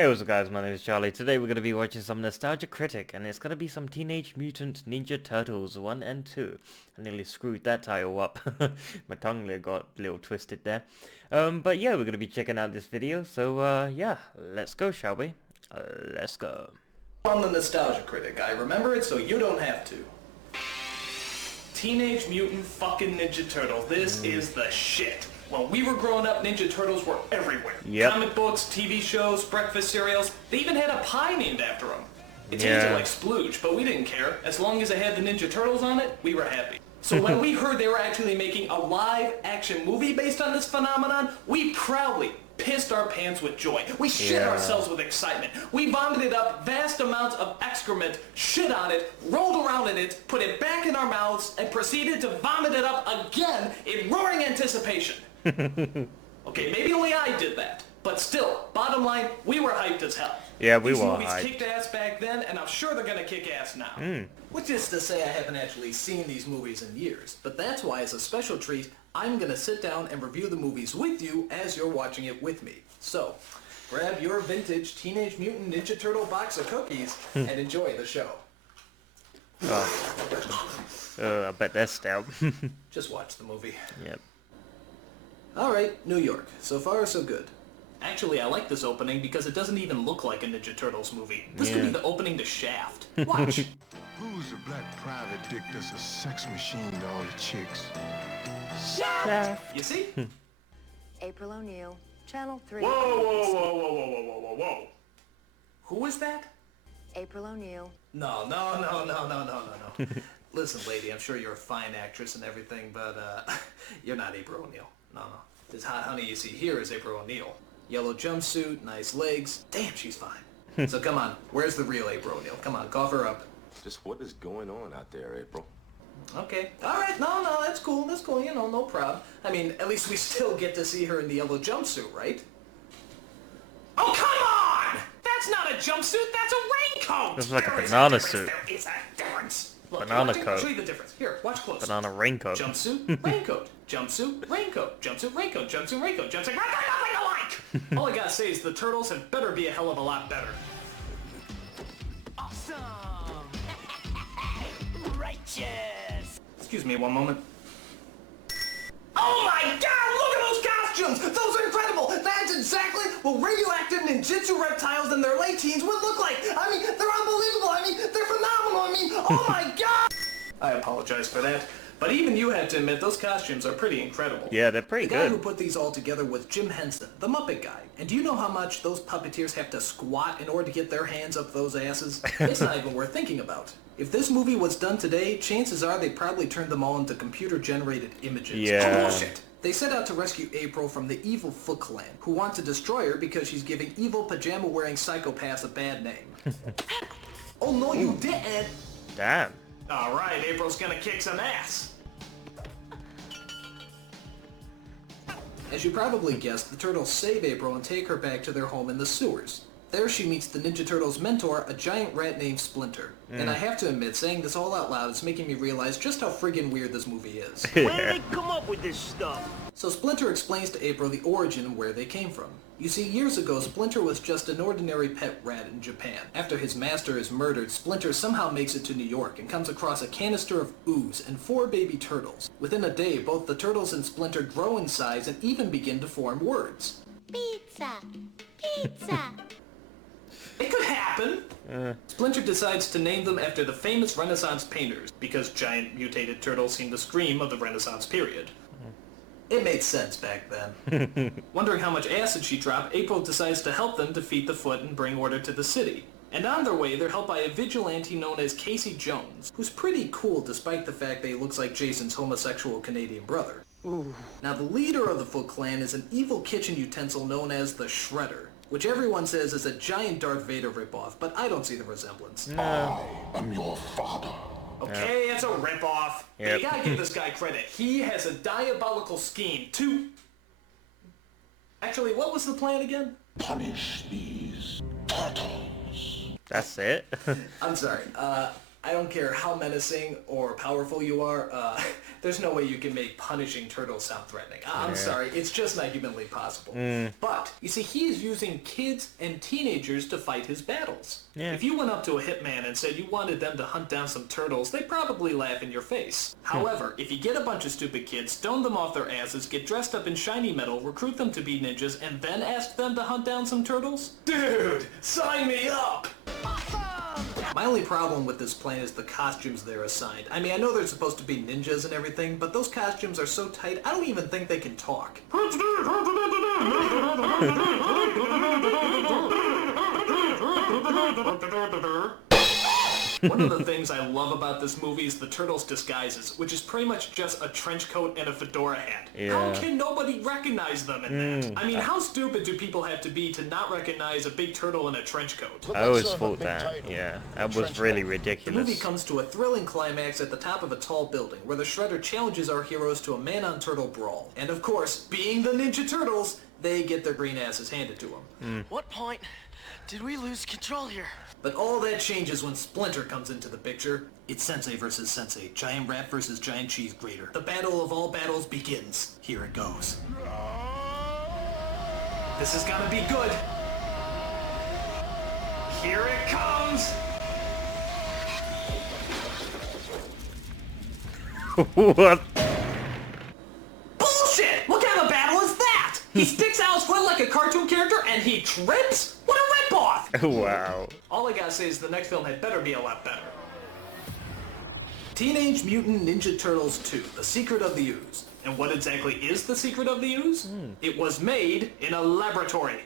Hey, what's up guys, my name is Charlie. Today we're going to be watching some Nostalgia Critic, and it's going to be some Teenage Mutant Ninja Turtles 1 and 2. I nearly screwed that title up. My tongue got a little twisted there. But yeah, we're going to be checking out this video, so yeah, let's go, shall we? Let's go. On the Nostalgia Critic, I remember it so you don't have to. Teenage Mutant fucking Ninja Turtles, this is the shit. When we were growing up, Ninja Turtles were everywhere. Yep. Comic books, TV shows, breakfast cereals. They even had a pie named after them. It tasted like splooge, but we didn't care. As long as it had the Ninja Turtles on it, we were happy. So when we heard they were actually making a live-action movie based on this phenomenon, we proudly pissed our pants with joy. We shit ourselves with excitement. We vomited up vast amounts of excrement, shit on it, rolled around in it, put it back in our mouths, and proceeded to vomit it up again in roaring anticipation. Okay, maybe only I did that. But still, bottom line, we were hyped as hell. Yeah, we These were movies hyped. kicked ass back then, and I'm sure they're gonna kick ass now. Which is to say I haven't actually seen these movies in years. But that's why, as a special treat, I'm gonna sit down and review the movies with you as you're watching it with me. So, grab your vintage Teenage Mutant Ninja Turtle box of cookies and enjoy the show. I bet that's stout. Just watch the movie. Yep. Alright, New York. So far, so good. Actually, I like this opening because it doesn't even look like a Ninja Turtles movie. This could be the opening to Shaft. Watch. Who's the black private dick that's a sex machine to all the chicks? Shaft! You see? April O'Neil, Channel 3. Whoa, whoa, whoa, whoa, whoa, whoa, whoa, whoa, whoa. Who is that? April O'Neil. No. Listen, lady, I'm sure you're a fine actress and everything, but, you're not April O'Neil. No. This hot honey you see here is April O'Neil. Yellow jumpsuit, nice legs. Damn, she's fine. So come on, where's the real April O'Neil? Come on, cough her up. Just what is going on out there, April? Okay. Alright, no, that's cool, you know, no problem. I mean, at least we still get to see her in the yellow jumpsuit, right? Oh, come on! That's not a jumpsuit, that's a raincoat! Looks like a banana suit. There is a difference. Look, Banana I'll coat. show you the difference. Here, watch close. Banana raincoat. Jumpsuit, raincoat. Jumpsuit, raincoat. Jumpsuit, raincoat. Jumpsuit, raincoat. Jumpsuit, raincoat. Nothing alike! All I gotta say is the turtles had better be a hell of a lot better. Awesome! Righteous! Excuse me one moment. Oh my god, look at those costumes! Those are incredible! That's exactly what radioactive ninjutsu reptiles in their late teens would look like! I mean, they're unbelievable! I mean, they're phenomenal! I mean, oh my god! I apologize for that, but even you have to admit those costumes are pretty incredible. Yeah, they're pretty The guy good. who put these all together was Jim Henson, the Muppet guy. And do you know how much those puppeteers have to squat in order to get their hands up those asses? It's not even worth thinking about. If this movie was done today, chances are they probably turned them all into computer-generated images. Yeah. Oh, bullshit! They set out to rescue April from the evil Foot Clan, who want to destroy her because she's giving evil pajama-wearing psychopaths a bad name. Oh no, you didn't! Damn. Alright, April's gonna kick some ass. As you probably guessed, the turtles save April and take her back to their home in the sewers. There she meets the Ninja Turtles' mentor, a giant rat named Splinter. And I have to admit, saying this all out loud is making me realize just how friggin' weird this movie is. Where did they come up with this stuff? So Splinter explains to April the origin and where they came from. You see, years ago, Splinter was just an ordinary pet rat in Japan. After his master is murdered, Splinter somehow makes it to New York and comes across a canister of ooze and 4 baby turtles. Within a day, both the turtles and Splinter grow in size and even begin to form words. Pizza. Pizza. It could happen! Splinter decides to name them after the famous Renaissance painters, because giant mutated turtles seem to scream of the Renaissance period. It made sense back then. Wondering how much acid she dropped, April decides to help them defeat the Foot and bring order to the city. And on their way, they're helped by a vigilante known as Casey Jones, who's pretty cool despite the fact that he looks like Jason's homosexual Canadian brother. Now, the leader of the Foot Clan is an evil kitchen utensil known as the Shredder, which everyone says is a giant Darth Vader ripoff, but I don't see the resemblance. I am your father. Okay, it's a ripoff. But Yep. you gotta give this guy credit. He has a diabolical scheme to... Actually, what was the plan again? Punish these turtles. That's it. I'm sorry. I don't care how menacing or powerful you are. There's no way you can make punishing turtles sound threatening. I'm sorry, it's just not humanly possible. But, you see, he is using kids and teenagers to fight his battles. Yeah. If you went up to a hitman and said you wanted them to hunt down some turtles, they'd probably laugh in your face. However, if you get a bunch of stupid kids, stone them off their asses, get dressed up in shiny metal, recruit them to be ninjas, and then ask them to hunt down some turtles? Dude, sign me up! My only problem with this plan is the costumes they're assigned. I mean, I know they're supposed to be ninjas and everything, but those costumes are so tight, I don't even think they can talk. One of the things I love about this movie is the turtles' disguises, which is pretty much just a trench coat and a fedora hat. Yeah. How can nobody recognize them in that? I mean, how stupid do people have to be to not recognize a big turtle in a trench coat? I always thought that, yeah. That was really The movie ridiculous. comes to a thrilling climax at the top of a tall building, where the Shredder challenges our heroes to a man-on-turtle brawl. And of course, being the Ninja Turtles, they get their green asses handed to them. What point did we lose control here? But all that changes when Splinter comes into the picture. It's Sensei versus Sensei, Giant Rat versus Giant Cheese Grater. The battle of all battles begins. Here it goes. This is gonna be good. Here it comes! What? Bullshit! What kind of battle is that? He sticks out his foot like a cartoon character and he trips? What a ripoff! Wow. All I gotta say is the next film had better be a lot better. Teenage Mutant Ninja Turtles 2, The Secret of the Ooze. And what exactly is The Secret of the Ooze? It was made in a laboratory.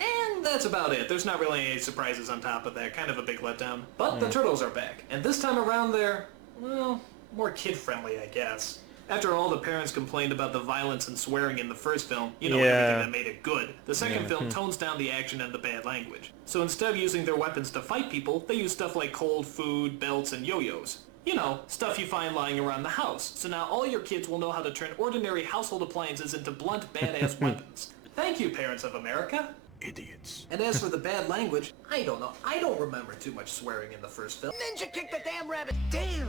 And that's about it. There's not really any surprises on top of that. Kind of a big letdown. But the Turtles are back. And this time around they're, well, more kid-friendly, I guess. After all the parents complained about the violence and swearing in the first film, you know, everything that made it good, the second film tones down the action and the bad language. So instead of using their weapons to fight people, they use stuff like cold food, belts, and yo-yos. You know, stuff you find lying around the house. So now all your kids will know how to turn ordinary household appliances into blunt, badass weapons. Thank you, parents of America. Idiots. And as for the bad language, I don't know. I don't remember too much swearing in the first film. Ninja kicked the damn rabbit. Damn.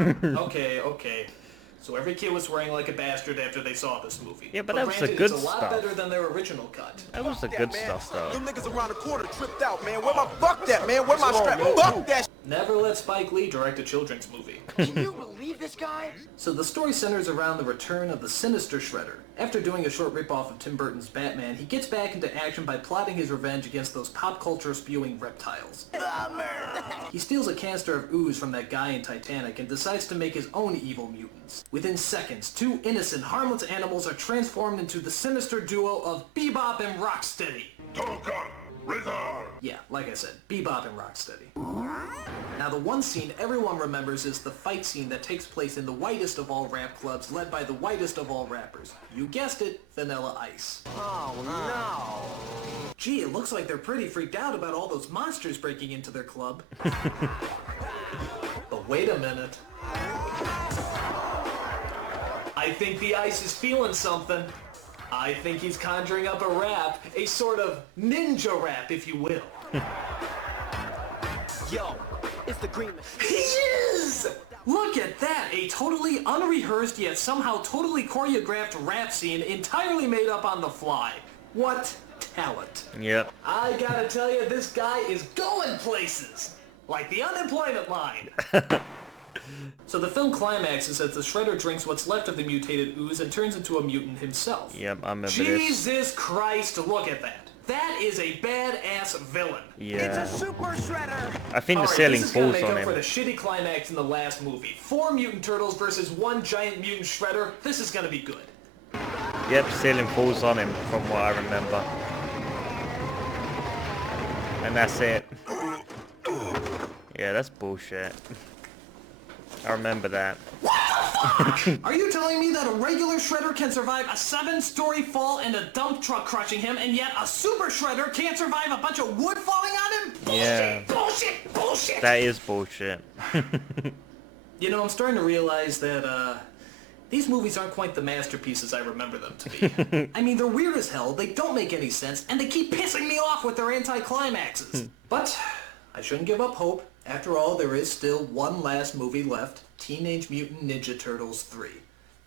Okay. So every kid was swearing like a bastard after they saw this movie. Yeah, but that was the granted, good it's a lot stuff. better than their original cut. That was the good stuff, though. Them niggas around the corner tripped out, man. Where my fuck that, man? Where my strap? Fuck that. Never let Spike Lee direct a children's movie. Can you believe this guy? So the story centers around the return of the sinister Shredder. After doing a short ripoff of Tim Burton's Batman, he gets back into action by plotting his revenge against those pop culture spewing reptiles. He steals a canister of ooze from that guy in Titanic and decides to make his own evil mutants. Within seconds, two innocent, harmless animals are transformed into the sinister duo of Bebop and Rocksteady. Tonka, Rizar. Yeah, like I said, Bebop and Rocksteady. Now the one scene everyone remembers is the fight scene that takes place in the whitest of all rap clubs led by the whitest of all rappers. You guessed it, Vanilla Ice. Oh no. Gee, it looks like they're pretty freaked out about all those monsters breaking into their club. But wait a minute. I think the Ice is feeling something. I think he's conjuring up a rap, a sort of ninja rap, if you will. Yo, it's the Green Machine. He is! Look at that, a totally unrehearsed yet somehow totally choreographed rap scene entirely made up on the fly. What talent. Yep. I gotta tell you, this guy is going places. Like the unemployment line. So the film climaxes as the Shredder drinks what's left of the mutated ooze and turns into a mutant himself. Yep, I remember this. Jesus Christ, look at that. That is a badass villain. Yeah. It's a super shredder. I think the Alright, ceiling this is gonna falls make on up for the him. shitty climax in the last movie. 4 mutant turtles versus 1 giant mutant Shredder. This is gonna be good. Yep, ceiling falls on him, from what I remember. And that's it. Yeah, that's bullshit. I remember that. Are you telling me that a regular Shredder can survive a 7-story fall and a dump truck crushing him, and yet a super Shredder can't survive a bunch of wood falling on him? Bullshit, Yeah. bullshit, bullshit! That is bullshit. You know, I'm starting to realize that, these movies aren't quite the masterpieces I remember them to be. I mean, they're weird as hell, they don't make any sense, and they keep pissing me off with their anti-climaxes. But I shouldn't give up hope. After all, there is still one last movie left, Teenage Mutant Ninja Turtles 3.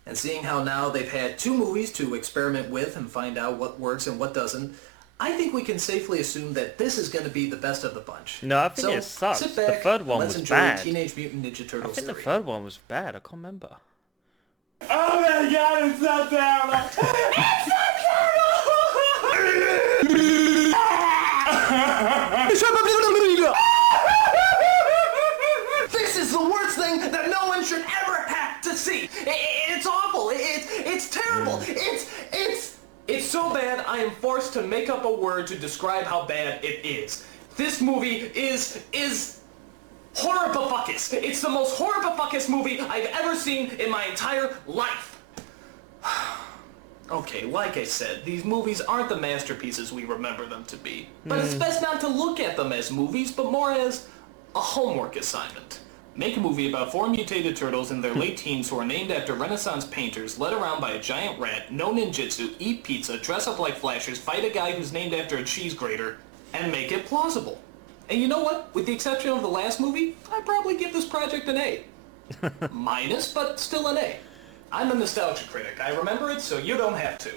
And seeing how now they've had 2 movies to experiment with and find out what works and what doesn't, I think we can safely assume that this is going to be the best of the bunch. No, I think it sucks. Sit back, The third one let's was enjoy bad. Teenage Mutant Ninja Turtles 3. I think the third one was bad. I can't remember. Oh my god, it's so terrible! This is the worst thing that no one should ever have to see. It's awful. It's terrible. It's so bad I am forced to make up a word to describe how bad it is. This movie is horrible-fuckus. It's the most horrible-fuckus movie I've ever seen in my entire life. Okay, like I said, these movies aren't the masterpieces we remember them to be. But it's best not to look at them as movies, but more as a homework assignment. Make a movie about 4 mutated turtles in their late teens who are named after Renaissance painters, led around by a giant rat, know ninjutsu, eat pizza, dress up like flashers, fight a guy who's named after a cheese grater, and make it plausible. And you know what? With the exception of the last movie, I'd probably give this project an A. Minus, but still an A. I'm a nostalgia critic. I remember it, so you don't have to.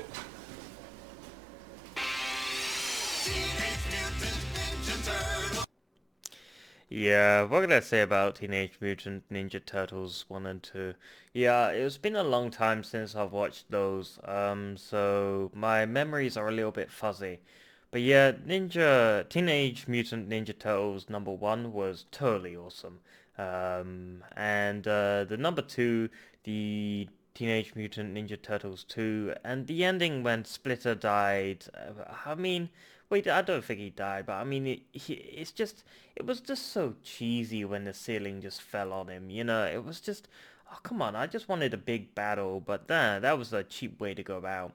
Yeah, what can I say about Teenage Mutant Ninja Turtles 1 and 2? Yeah, it's been a long time since I've watched those, so my memories are a little bit fuzzy. But yeah, Teenage Mutant Ninja Turtles number 1 was totally awesome. And the number 2, the Teenage Mutant Ninja Turtles 2, and the ending when Splitter died, I mean, wait, I don't think he died, but I mean, it was just so cheesy when the ceiling just fell on him, you know, it was just, oh come on, I just wanted a big battle, but that was a cheap way to go about.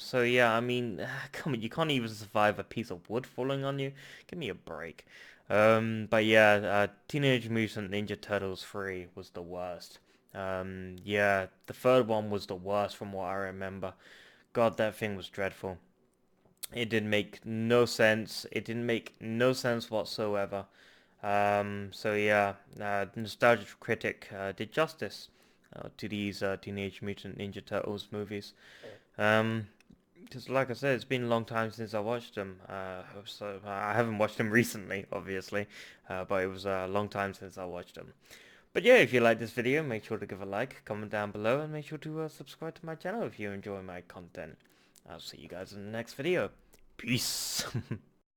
So yeah, I mean, come on, you can't even survive a piece of wood falling on you, give me a break. But yeah, Teenage Mutant Ninja Turtles 3 was the worst. Yeah, the third one was the worst from what I remember. God, that thing was dreadful. It didn't make no sense. It didn't make no sense whatsoever. So yeah, Nostalgia Critic did justice to these Teenage Mutant Ninja Turtles movies. Because like I said, it's been a long time since I watched them. So I haven't watched them recently, obviously, but it was a long time since I watched them. But yeah, if you like this video, make sure to give a like, comment down below, and make sure to subscribe to my channel if you enjoy my content. I'll see you guys in the next video. Peace!